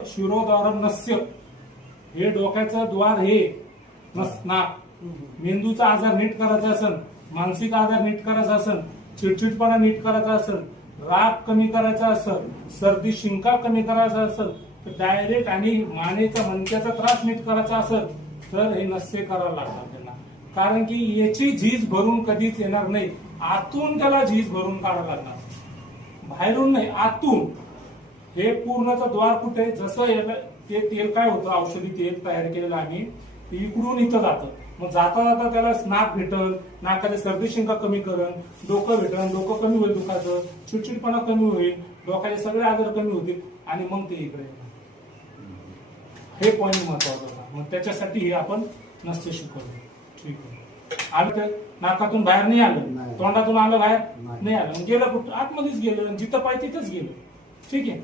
शिरोद्वारम नस्य, हे डोक्याचं द्वार हे नाक. मेंदूचा आजार नीट करायचा असेल, मानसिक आजार नीट करायचा असेल, चिडचिडपणा नीट करायचा असेल, राग कमी करायचा असेल, सर्दी शिंका कमी करायचा असेल, तर डायरेक्ट आणि मानेचा मणक्याचा त्रास नीट करायचा असेल तर हे नस्य करायला लागतात त्यांना. कारण की याची झीज भरून कधीच येणार नाही. आतून त्याला झीज भरून काढायला लागणार, बाहेरून नाही, आतून. हे पूर्णचं द्वार कुठे, जसं ते तेल काय होतं, औषधी तेल तयार केलेलं आम्ही, इकडून इथं जातं. मग जाता जाता त्याला नाक भेटल, नाकाच्या सर्दी शिंका कमी करण, डोकं भेटल, डोकं कमी होईल दुखाचं, चिडचिडपणा कमी होईल, डोक्याचे सगळे आजार कमी होतील आणि मग ते इकडे. हे पॉइंट महत्वाचं होता. मग त्याच्यासाठी हे आपण नस्य शिकवलं. ठीक आहे. आलं तर नाकातून बाहेर नाही आलं, तोंडातून आलं बाहेर नाही आलं, गेलं कुठं, आतमध्येच गेलं, जिथं पाहिजे तिथंच गेलं. ठीक आहे.